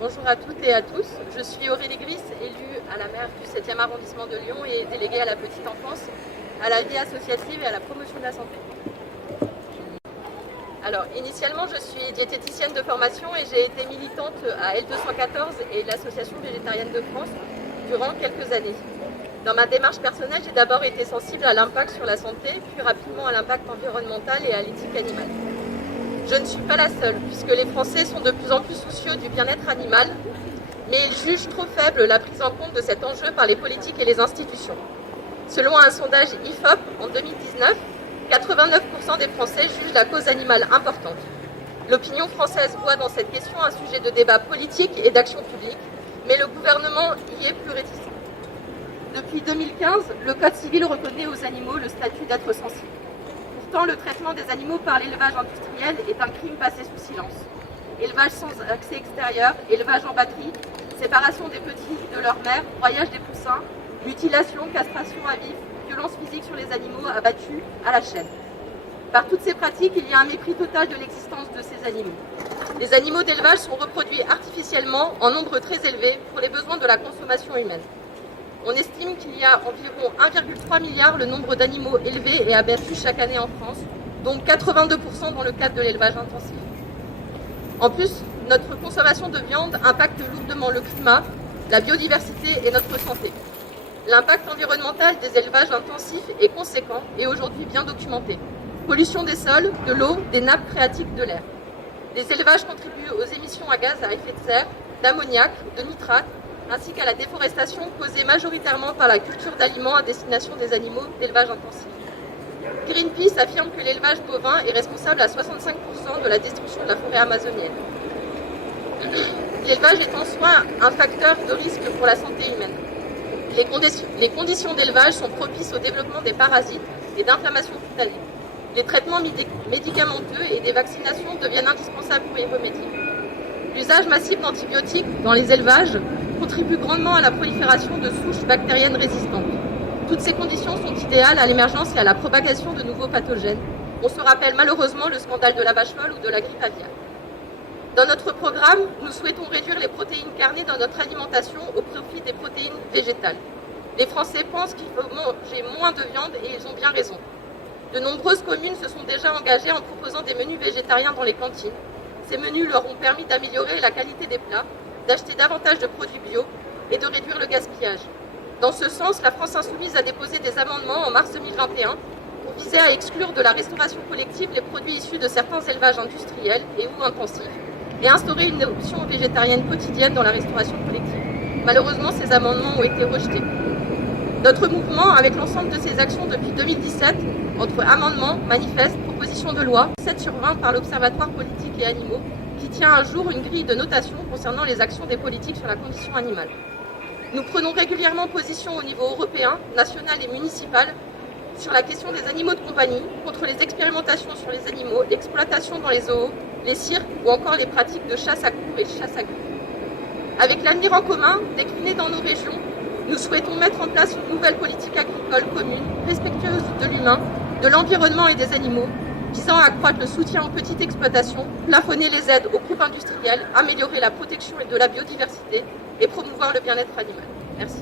Bonjour à toutes et à tous. Je suis Aurélie Gris, élue à la maire du 7e arrondissement de Lyon et déléguée à la petite enfance, à la vie associative et à la promotion de la santé. Alors, initialement, je suis diététicienne de formation et j'ai été militante à L214 et l'Association végétarienne de France durant quelques années. Dans ma démarche personnelle, j'ai d'abord été sensible à l'impact sur la santé, puis rapidement à l'impact environnemental et à l'éthique animale. Je ne suis pas la seule, puisque les Français sont de plus en plus soucieux du bien-être animal, mais ils jugent trop faible la prise en compte de cet enjeu par les politiques et les institutions. Selon un sondage IFOP en 2019, 89% des Français jugent la cause animale importante. L'opinion française voit dans cette question un sujet de débat politique et d'action publique, mais le gouvernement y est plus réticent. Depuis 2015, le Code civil reconnaît aux animaux le statut d'être sensible. Pourtant, le traitement des animaux par l'élevage industriel est un crime passé sous silence. Élevage sans accès extérieur, élevage en batterie, séparation des petits de leur mère, broyage des poussins, mutilation, castration à vif, violence physique sur les animaux abattus à la chaîne. Par toutes ces pratiques, il y a un mépris total de l'existence de ces animaux. Les animaux d'élevage sont reproduits artificiellement en nombre très élevé pour les besoins de la consommation humaine. On estime qu'il y a environ 1,3 milliard le nombre d'animaux élevés et abattus chaque année en France, dont 82% dans le cadre de l'élevage intensif. En plus, notre consommation de viande impacte lourdement le climat, la biodiversité et notre santé. L'impact environnemental des élevages intensifs est conséquent et aujourd'hui bien documenté. Pollution des sols, de l'eau, des nappes phréatiques, de l'air. Les élevages contribuent aux émissions à gaz à effet de serre, d'ammoniac, de nitrate, ainsi qu'à la déforestation causée majoritairement par la culture d'aliments à destination des animaux d'élevage intensif. Greenpeace affirme que l'élevage bovin est responsable à 65% de la destruction de la forêt amazonienne. L'élevage est en soi un facteur de risque pour la santé humaine. Les conditions d'élevage sont propices au développement des parasites et d'inflammations cutanées. Les traitements médicamenteux et des vaccinations deviennent indispensables pour y remédier. L'usage massif d'antibiotiques dans les élevages contribue grandement à la prolifération de souches bactériennes résistantes. Toutes ces conditions sont idéales à l'émergence et à la propagation de nouveaux pathogènes. On se rappelle malheureusement le scandale de la vache folle ou de la grippe aviaire. Dans notre programme, nous souhaitons réduire les protéines carnées dans notre alimentation au profit des protéines végétales. Les Français pensent qu'il faut manger moins de viande et ils ont bien raison. De nombreuses communes se sont déjà engagées en proposant des menus végétariens dans les cantines. Ces menus leur ont permis d'améliorer la qualité des plats, d'acheter davantage de produits bio et de réduire le gaspillage. Dans ce sens, la France Insoumise a déposé des amendements en mars 2021 pour viser à exclure de la restauration collective les produits issus de certains élevages industriels et ou intensifs et instaurer une option végétarienne quotidienne dans la restauration collective. Malheureusement, ces amendements ont été rejetés. Notre mouvement, avec l'ensemble de ses actions depuis 2017, entre amendements, manifestes, propositions de loi, 7 sur 20 par l'Observatoire politique et animaux, qui tient un jour une grille de notation concernant les actions des politiques sur la condition animale. Nous prenons régulièrement position au niveau européen, national et municipal sur la question des animaux de compagnie, contre les expérimentations sur les animaux, l'exploitation dans les zoos, les cirques ou encore les pratiques de chasse à courre et chasse à grue. Avec l'avenir en commun, décliné dans nos régions, nous souhaitons mettre en place une nouvelle politique agricole commune, respectueuse de l'humain, de l'environnement et des animaux, visant à accroître le soutien aux petites exploitations, plafonner les aides aux groupes industriels, améliorer la protection de la biodiversité et promouvoir le bien-être animal. Merci.